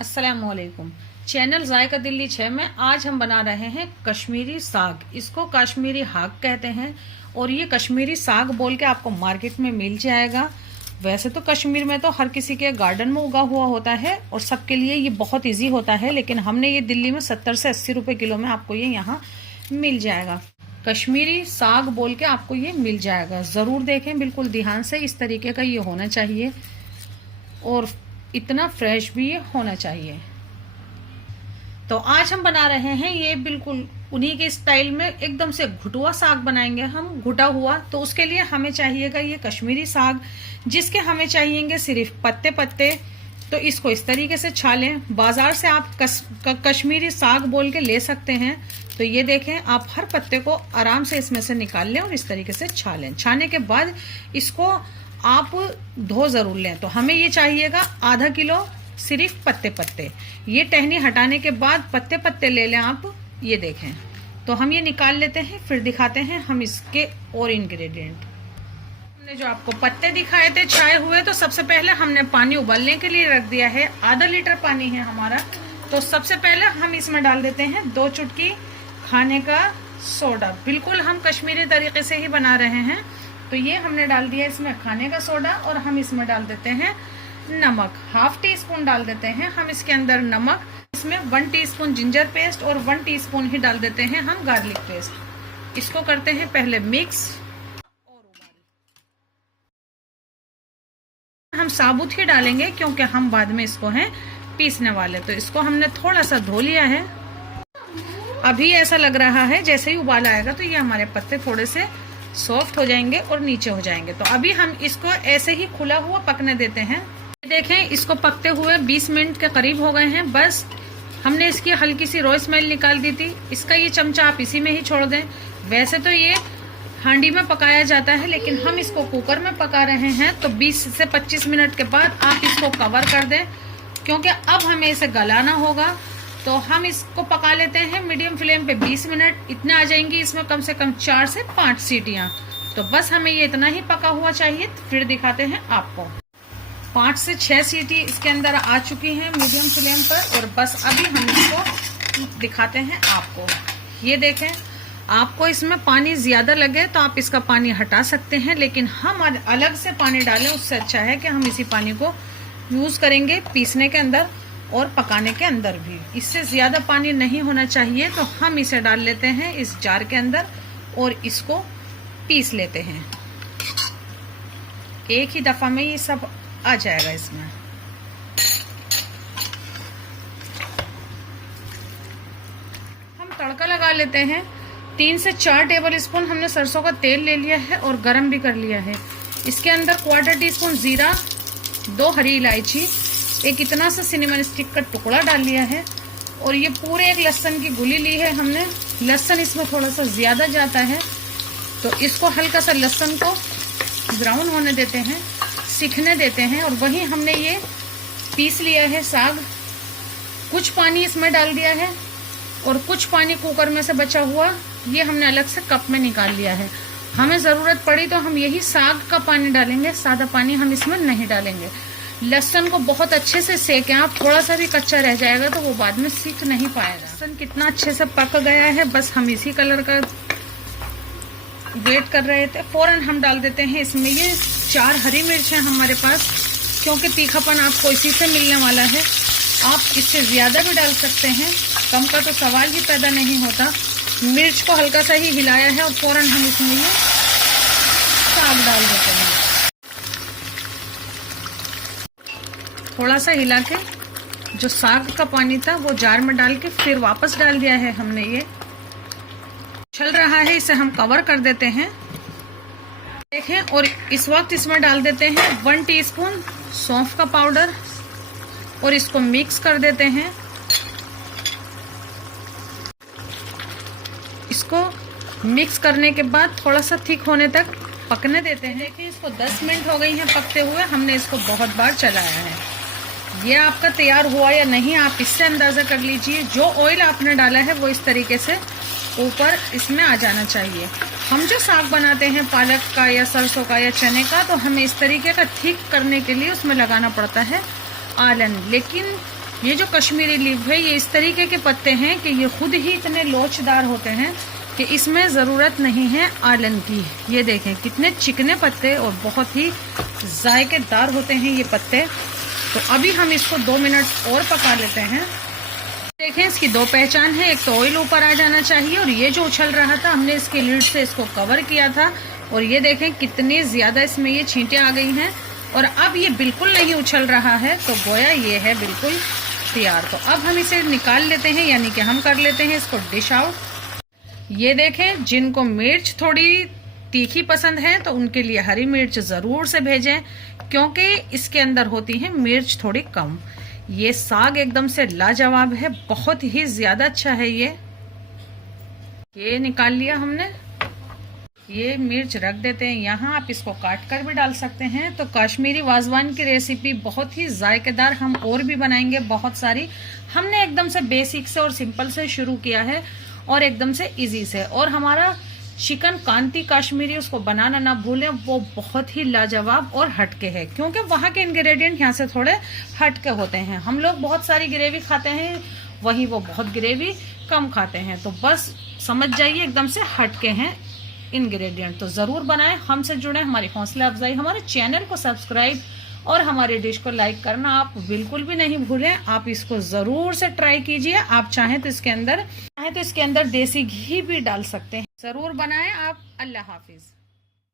अस्सलामुअलैकुम। चैनल जायका दिल्ली 6 में आज हम बना रहे हैं कश्मीरी साग। इसको कश्मीरी हाक कहते हैं और ये कश्मीरी साग बोल के आपको मार्केट में मिल जाएगा। वैसे तो कश्मीर में तो हर किसी के गार्डन में उगा हुआ होता है और सबके लिए ये बहुत इजी होता है, लेकिन हमने ये दिल्ली में 70 से 80 रुपए किलो में आपको ये यहाँ मिल जाएगा। कश्मीरी साग बोल के आपको ये मिल जाएगा। ज़रूर देखें बिल्कुल ध्यान से, इस तरीके का ये होना चाहिए और इतना फ्रेश भी ये होना चाहिए। तो आज हम बना रहे हैं ये बिल्कुल उन्हीं के स्टाइल में, एकदम से घुटुआ साग बनाएंगे हम, घुटा हुआ। तो उसके लिए हमें चाहिएगा ये कश्मीरी साग, जिसके हमें चाहिएंगे सिर्फ पत्ते पत्ते। तो इसको इस तरीके से छालें। बाजार से आप कश्मीरी साग बोल के ले सकते हैं। तो ये देखें, आप हर पत्ते को आराम से इसमें से निकाल लें और इस तरीके से छालें। छाने के बाद इसको आप धो जरूर लें। तो हमें ये चाहिएगा आधा किलो सिर्फ पत्ते पत्ते। ये टहनी हटाने के बाद पत्ते पत्ते ले लें आप। ये देखें, तो हम ये निकाल लेते हैं, फिर दिखाते हैं हम इसके और इंग्रेडिएंट। हमने जो आपको पत्ते दिखाए थे छाए हुए, तो सबसे पहले हमने पानी उबलने के लिए रख दिया है। आधा लीटर पानी है हमारा। तो सबसे पहले हम इसमें डाल देते हैं 2 चुटकी खाने का सोडा। बिल्कुल हम कश्मीरी तरीके से ही बना रहे हैं। तो ये हमने डाल दिया इसमें खाने का सोडा और हम इसमें डाल देते हैं नमक। ½ टीस्पून डाल देते हैं हम इसके अंदर नमक। इसमें 1 टीस्पून जिंजर पेस्ट और 1 टीस्पून ही डाल देते हैं हम गार्लिक पेस्ट। इसको करते हैं पहले मिक्स और हम साबुत ही डालेंगे क्योंकि हम बाद में इसको हैं पीसने वाले। तो इसको हमने थोड़ा सा धो लिया है। अभी ऐसा लग रहा है जैसे ही उबाल आएगा तो ये हमारे पत्ते थोड़े से सॉफ्ट हो जाएंगे और नीचे हो जाएंगे। तो अभी हम इसको ऐसे ही खुला हुआ पकने देते हैं। देखें, इसको पकते हुए 20 मिनट के करीब हो गए हैं। बस हमने इसकी हल्की सी रॉ स्मेल निकाल दी थी। इसका ये चमचा आप इसी में ही छोड़ दें। वैसे तो ये हांडी में पकाया जाता है, लेकिन हम इसको कुकर में पका रहे हैं। तो 20 से 25 मिनट के बाद आप इसको कवर कर दें, क्योंकि अब हमें इसे गलाना होगा। तो हम इसको पका लेते हैं मीडियम फ्लेम पे 20 मिनट। इतने आ जाएंगी इसमें कम से कम 4 से 5 सीटियां। तो बस हमें ये इतना ही पका हुआ चाहिए। फिर दिखाते हैं आपको। 5 से 6 सीटी इसके अंदर आ चुकी हैं मीडियम फ्लेम पर। और बस अभी हम इसको दिखाते हैं आपको। ये देखें, आपको इसमें पानी ज्यादा लगे तो आप इसका पानी हटा सकते हैं, लेकिन हम अलग से पानी डालें उससे अच्छा है कि हम इसी पानी को यूज करेंगे पीसने के अंदर और पकाने के अंदर भी। इससे ज्यादा पानी नहीं होना चाहिए। तो हम इसे डाल लेते हैं इस जार के अंदर और इसको पीस लेते हैं। एक ही दफा में ये सब आ जाएगा इसमें। हम तड़का लगा लेते हैं। 3 से 4 टेबल स्पून हमने सरसों का तेल ले लिया है और गरम भी कर लिया है। इसके अंदर 1/4 टीस्पून जीरा, 2 हरी इलायची, एक इतना सा सिनेमन स्टिक का टुकड़ा डाल लिया है और ये पूरे एक लहसुन की गुली ली है हमने। लहसुन इसमें थोड़ा सा ज्यादा जाता है, तो इसको हल्का सा लहसुन को ब्राउन होने देते हैं, सीखने देते हैं। और वहीं हमने ये पीस लिया है साग। कुछ पानी इसमें डाल दिया है और कुछ पानी कुकर में से बचा हुआ ये हमने अलग से कप में निकाल लिया है। हमें जरूरत पड़ी तो हम यही साग का पानी डालेंगे, सादा पानी हम इसमें नहीं डालेंगे। लहसुन को बहुत अच्छे से सेकें आप, थोड़ा सा भी कच्चा रह जाएगा तो वो बाद में सीख नहीं पाएगा। लहसुन कितना अच्छे से पक गया है, बस हम इसी कलर का वेट कर रहे थे। फौरन हम डाल देते हैं इसमें ये 4 हरी मिर्च है हमारे पास, क्योंकि तीखापन आपको इसी से मिलने वाला है। आप इससे ज्यादा भी डाल सकते हैं, कम का तो सवाल ही पैदा नहीं होता। मिर्च को हल्का सा ही हिलाया है और फौरन हम इसमें ये साग डाल देते हैं। थोड़ा सा हिला के जो साग का पानी था वो जार में डाल के फिर वापस डाल दिया है हमने। ये चल रहा है, इसे हम कवर कर देते हैं। देखें, और इस वक्त इसमें डाल देते हैं 1 टीस्पून सौंफ का पाउडर और इसको मिक्स कर देते हैं। इसको मिक्स करने के बाद थोड़ा सा थिक होने तक पकने देते हैं। देखिए, इसको 10 मिनट हो गई हैं पकते हुए। हमने इसको बहुत बार चलाया है। ये आपका तैयार हुआ या नहीं आप इससे अंदाजा कर लीजिए। जो ऑयल आपने डाला है वो इस तरीके से ऊपर इसमें आ जाना चाहिए। हम जो साग बनाते हैं पालक का या सरसों का या चने का, तो हमें इस तरीके का थिक करने के लिए उसमें लगाना पड़ता है आलन। लेकिन ये जो कश्मीरी लीफ है, ये इस तरीके के पत्ते हैं कि ये खुद ही इतने लोचदार होते हैं कि इसमें ज़रूरत नहीं है आलन की। ये देखें कितने चिकने पत्ते और बहुत ही जायकेदार होते हैं ये पत्ते। तो अभी हम इसको 2 मिनट और पका लेते हैं। देखें इसकी 2 पहचान है, एक तो ऑयल ऊपर आ जाना चाहिए और ये जो उछल रहा था हमने इसके लीड से इसको कवर किया था और ये देखें कितनी ज़्यादा इसमें ये छींटें आ गई हैं और अब ये बिल्कुल नहीं उछल रहा है, तो गोया ये है बिल्कुल तैयार। तो अब हम इसे निकाल लेते हैं, यानी कि हम कर लेते हैं इसको डिश आउट। ये देखें, जिनको मिर्च थोड़ी तीखी पसंद है तो उनके लिए हरी मिर्च ज़रूर से भेजें, क्योंकि इसके अंदर होती है मिर्च थोड़ी कम। ये साग एकदम से लाजवाब है, बहुत ही ज़्यादा अच्छा है। ये निकाल लिया हमने। ये मिर्च रख देते हैं यहाँ, आप इसको काट कर भी डाल सकते हैं। तो कश्मीरी वाजवान की रेसिपी बहुत ही जायकेदार हम और भी बनाएंगे बहुत सारी। हमने एकदम से बेसिक से और सिंपल से शुरू किया है और एकदम से इजी से। और हमारा चिकन कांती कश्मीरी, उसको बनाना ना भूलें, वो बहुत ही लाजवाब और हटके है, क्योंकि वहाँ के इंग्रेडिएंट यहाँ से थोड़े हटके होते हैं। हम लोग बहुत सारी ग्रेवी खाते हैं, वहीं वो बहुत ग्रेवी कम खाते हैं। तो बस समझ जाइए एकदम से हटके हैं इंग्रेडिएंट। तो ज़रूर बनाएं, हमसे जुड़ें, हमारी हौसला अफजाई, हमारे चैनल को सब्सक्राइब और हमारी डिश को लाइक करना आप बिल्कुल भी नहीं भूलें। आप इसको ज़रूर से ट्राई कीजिए। आप चाहें तो इसके अंदर देसी घी भी डाल सकते हैं। ज़रूर बनाएं आप। अल्लाह हाफिज़।